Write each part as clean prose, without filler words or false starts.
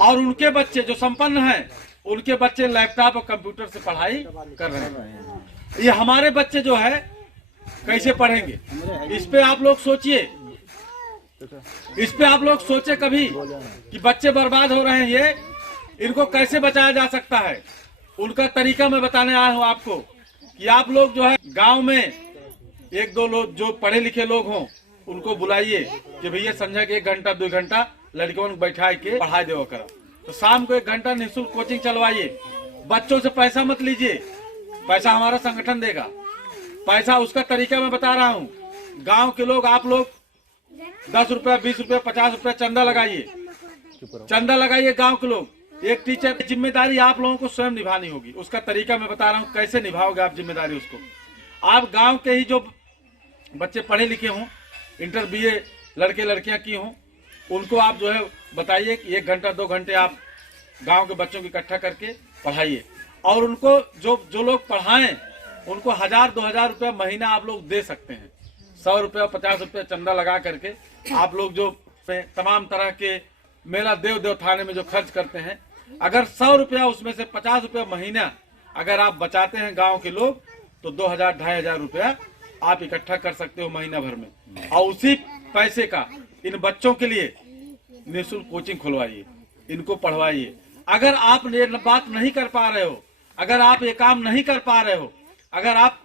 और उनके बच्चे जो संपन्न हैं, उनके बच्चे लैपटॉप और कंप्यूटर से पढ़ाई कर रहे हैं। ये हमारे बच्चे जो है कैसे पढ़ेंगे? इस पे आप लोग सोचिए, इस पे आप लोग सोचे कभी कि बच्चे बर्बाद हो रहे हैं, ये इनको कैसे बचाया जा सकता है। उनका तरीका मैं बताने आया हूँ आपको कि आप लोग जो है गांव में एक दो लोग जो पढ़े लिखे लोग हों उनको बुलाइए कि भैया संध्या के 1 घंटा 2 घंटा लड़कियों को बैठा के पढ़ा देवा करो। तो शाम को 1 घंटा निःशुल्क कोचिंग चलवाइए। बच्चों से पैसा मत लीजिए, पैसा हमारा संगठन देगा। पैसा उसका तरीका मैं बता रहा हूँ। गांव के लोग, आप लोग 10 रुपया 20 रुपया 50 रुपया चंदा लगाइए, चंदा लगाइए गांव के लोग। एक टीचर की जिम्मेदारी आप लोगों को स्वयं निभानी होगी। उसका तरीका मैं बता रहा हूँ, कैसे निभाओगे आप जिम्मेदारी उसको। आप गांव के ही जो बच्चे पढ़े लिखे हों, इंटर BA लड़के लड़कियां की हों, उनको आप जो है बताइए कि 1 घंटा 2 घंटे आप गांव के बच्चों को इकट्ठा करके पढ़ाइए। और उनको जो लोग पढ़ाएं उनको 1000-2000 रुपया महीना आप लोग दे सकते हैं। 100 रुपया 50 रुपया चंदा लगा करके आप लोग जो तमाम तरह के मेला देव थाने में जो खर्च करते हैं, अगर 100 रुपया उसमें से 50 रुपया महीना अगर आप बचाते हैं गांव के लोग, तो 2000-2500 रुपया आप इकट्ठा कर सकते हो महीना भर में। और उसी पैसे का इन बच्चों के लिए निःशुल्क कोचिंग खुलवाइए, इनको पढ़वाइए। अगर आप ये बात नहीं कर पा रहे हो, अगर आप ये काम नहीं कर पा रहे हो, अगर आप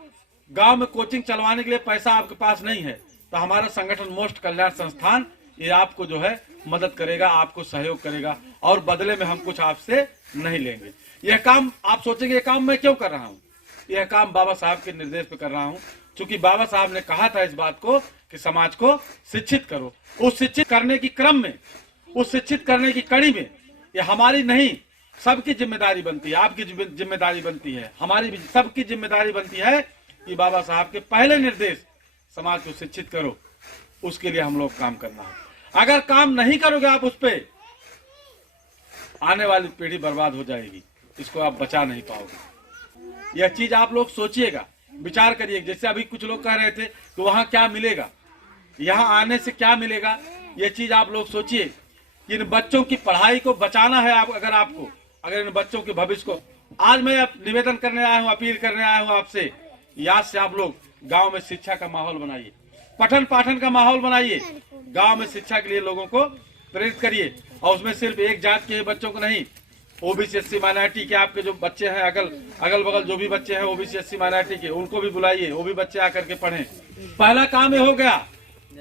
गांव में कोचिंग चलवाने के लिए पैसा आपके पास नहीं है, तो हमारा संगठन मोस्ट कल्याण संस्थान ये आपको जो है मदद करेगा, आपको सहयोग करेगा, और बदले में हम कुछ आपसे नहीं लेंगे। यह काम आप सोचेंगे ये काम मैं क्यों कर रहा हूँ? यह काम बाबा साहब के निर्देश पे कर रहा हूँ, क्योंकि बाबा साहब ने कहा था इस बात को कि समाज को शिक्षित करो। उस शिक्षित करने की क्रम में, उस शिक्षित करने की कड़ी में ये हमारी नहीं, सबकी जिम्मेदारी बनती है। आपकी जिम्मेदारी बनती है, हमारी भी सबकी जिम्मेदारी बनती है कि बाबा साहब के पहले निर्देश समाज को शिक्षित करो, उसके लिए हम लोग काम करना है। अगर काम नहीं करोगे आप उस पे, आने वाली पीढ़ी बर्बाद हो जाएगी, इसको आप बचा नहीं पाओगे। यह चीज आप लोग सोचिएगा, विचार करिए। जैसे अभी कुछ लोग कह रहे थे तो वहां क्या मिलेगा, यहाँ आने से क्या मिलेगा, यह चीज आप लोग सोचिए। इन बच्चों की पढ़ाई को बचाना है। अगर इन बच्चों के भविष्य को, आज मैं निवेदन करने आया हूँ, अपील करने आया हूँ आपसे, आज से आप लोग गांव में शिक्षा का माहौल बनाइए, पठन पाठन का माहौल बनाइए, गांव में शिक्षा के लिए लोगों को प्रेरित करिए। और उसमें सिर्फ एक जात के बच्चों को नहीं, OBC SC माइनॉरिटी के आपके जो बच्चे हैं, अगल बगल जो भी बच्चे हैं OBC SC माइनॉरिटी के, उनको भी बुलाइए, वो भी बच्चे आकर के पढ़ें। पहला काम ये हो गया।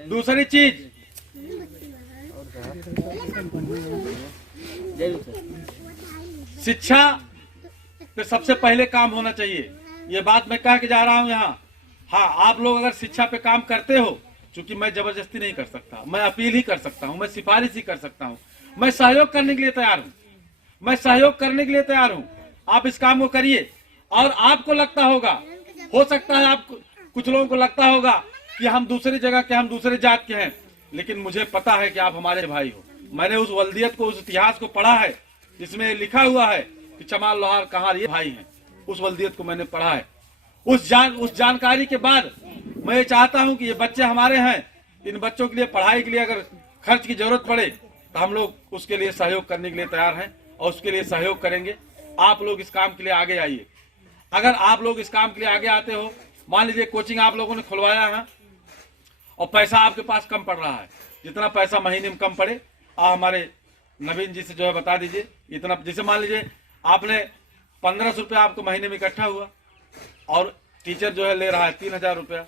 दूसरी चीज, शिक्षा पे सबसे पहले काम होना चाहिए। ये बात मैं कह के जा रहा हूँ यहाँ। हाँ, आप लोग अगर शिक्षा पे काम करते हो, क्योंकि मैं जबरदस्ती नहीं कर सकता, मैं अपील ही कर सकता हूँ, मैं सिफारिश ही कर सकता हूँ, मैं सहयोग करने के लिए तैयार हूँ, मैं सहयोग करने के लिए तैयार हूँ। आप इस काम को करिए। और आपको लगता होगा, हो सकता है आप कुछ लोगों को लगता होगा कि हम दूसरी जगह के, हम दूसरे जात के हैं, लेकिन मुझे पता है कि आप हमारे भाई हो। मैंने उस वल्दियत को, उस इतिहास को पढ़ा है जिसमें लिखा हुआ है कि चमार लोहार कहार ये भाई हैं। उस वल्दियत को मैंने पढ़ा है। उस जानकारी के बाद मैं ये चाहता हूं कि ये बच्चे हमारे हैं, इन बच्चों के लिए पढ़ाई के लिए अगर खर्च की जरूरत पड़े तो हम लोग उसके लिए सहयोग करने के लिए तैयार हैं और उसके लिए सहयोग करेंगे। आप लोग इस काम के लिए आगे आइए। अगर आप लोग इस काम के लिए आगे आते हो, मान लीजिए कोचिंग आप लोगों ने खुलवाया है और पैसा आपके पास कम पड़ रहा है, जितना पैसा महीने में कम पड़े, आप हमारे नवीन जी से जो है बता दीजिए इतना। जैसे मान लीजिए आपने 1500 रुपया आपको महीने में इकट्ठा हुआ और टीचर जो है ले रहा है 3000 रुपया,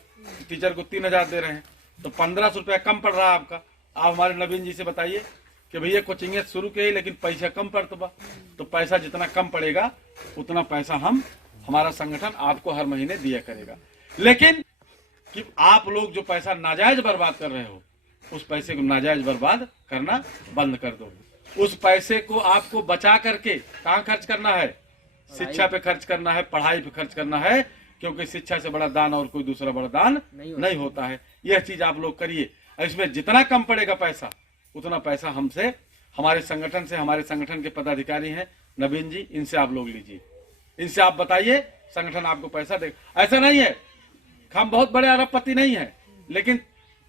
टीचर को 3000 दे रहे हैं, तो 1500 रुपया कम पड़ रहा है आपका। आप हमारे नवीन जी से बताइए कि भैया कोचिंग शुरू की लेकिन पैसा कम पड़ता बा, तो पैसा जितना कम पड़ेगा उतना पैसा हमारा संगठन आपको हर महीने दिया करेगा। लेकिन कि आप लोग जो पैसा नाजायज बर्बाद कर रहे हो, उस पैसे को नाजायज बर्बाद करना बंद कर दो। उस पैसे को आपको बचा करके कहाँ खर्च करना है? शिक्षा पे खर्च करना है, पढ़ाई पे खर्च करना है, क्योंकि शिक्षा से बड़ा दान और कोई दूसरा बड़ा दान नहीं होता है। यह चीज आप लोग करिए। इसमें जितना कम पड़ेगा पैसा, उतना पैसा हमसे, हमारे संगठन से, हमारे संगठन के पदाधिकारी हैं नवीन जी, इनसे आप लोग लीजिए, इनसे आप बताइए, संगठन आपको पैसा देगा। ऐसा नहीं है हम बहुत बड़े अरबपति नहीं है, लेकिन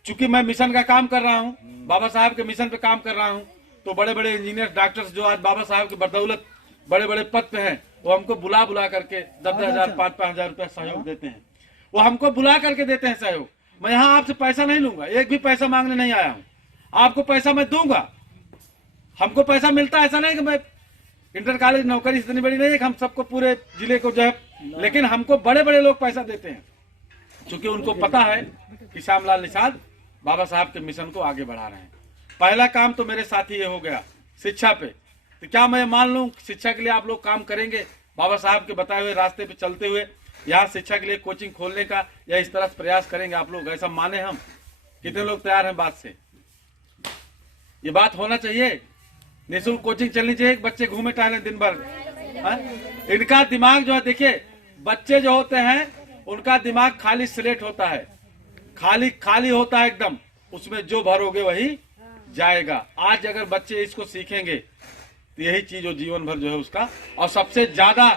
चूंकि मैं मिशन का काम कर रहा हूँ, बाबा साहब के मिशन पे काम कर रहा हूँ, तो बड़े बड़े इंजीनियर डॉक्टर्स जो आज बाबा साहब की बदौलत बड़े बड़े पद पे हैं, वो हमको बुला बुला करके 10,000 5,000 रुपया सहयोग देते हैं। वो हमको बुला करके देते हैं सहयोग। मैं यहाँ आपसे पैसा नहीं लूंगा, एक भी पैसा मांगने नहीं आया हूँ। आपको पैसा मैं दूंगा, हमको पैसा मिलता है, ऐसा नहीं कि मैं इंटर कॉलेज नौकरी इतनी बड़ी नहीं है कि हम सबको पूरे जिले को जो है, लेकिन हमको बड़े बड़े लोग पैसा देते हैं, क्योंकि उनको पता है कि श्यामलाल निषाद बाबा साहब के मिशन को आगे बढ़ा रहे हैं। पहला काम तो मेरे साथ ही ये हो गया शिक्षा पे। तो क्या मैं मान लूं शिक्षा के लिए आप लोग काम करेंगे, बाबा साहब के बताए हुए रास्ते पे चलते हुए यहाँ शिक्षा के लिए कोचिंग खोलने का या इस तरह प्रयास करेंगे आप लोग, ऐसा माने हम? कितने लोग तैयार हैं बात से? ये बात होना चाहिए। निःशुल्क कोचिंग चलनी चाहिए, बच्चे घूमे टहले दिन भर। इनका दिमाग जो है, देखिए बच्चे जो होते हैं उनका दिमाग खाली स्लेट होता है, खाली खाली होता है एकदम, उसमें जो भरोगे वही जाएगा। आज अगर बच्चे इसको सीखेंगे तो यही चीज जो जीवन भर जो है उसका, और सबसे ज्यादा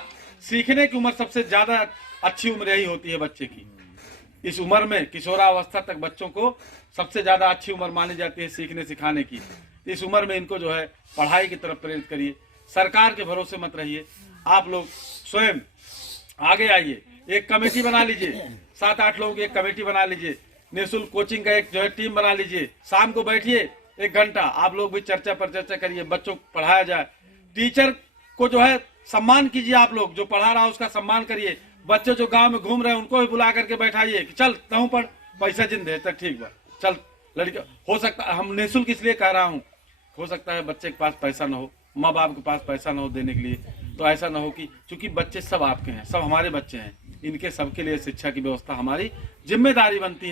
सीखने की उम्र सबसे ज्यादा अच्छी उम्र यही होती है बच्चे की। इस उम्र में किशोरावस्था तक बच्चों को सबसे ज्यादा अच्छी उम्र मानी जाती है सीखने सिखाने की। इस उम्र में इनको जो है पढ़ाई की तरफ प्रेरित करिए, सरकार के भरोसे मत रहिए। आप लोग स्वयं आगे आइए, एक कमेटी बना लीजिए, 7-8 लोगों की एक कमेटी बना लीजिए, निःशुल्क कोचिंग का एक जो है टीम बना लीजिए। शाम को बैठिए 1 घंटा, आप लोग भी चर्चा पर चर्चा करिए, बच्चों को पढ़ाया जाए। टीचर को जो है सम्मान कीजिए, आप लोग जो पढ़ा रहा है उसका सम्मान करिए। बच्चे जो गांव में घूम रहे हैं उनको भी बुला करके बैठाइए कि चल तहु पर पैसा जिन दे, तक ठीक बा चल लड़का। हो सकता है हम निःशुल्क इसलिए कह रहा हूँ, हो सकता है बच्चे के पास पैसा ना हो, माँ बाप के पास पैसा ना हो देने के लिए, तो ऐसा ना हो कि, क्योंकि बच्चे सब आपके हैं, सब हमारे बच्चे हैं, इनके सबके लिए शिक्षा की व्यवस्था हमारी जिम्मेदारी बनती है।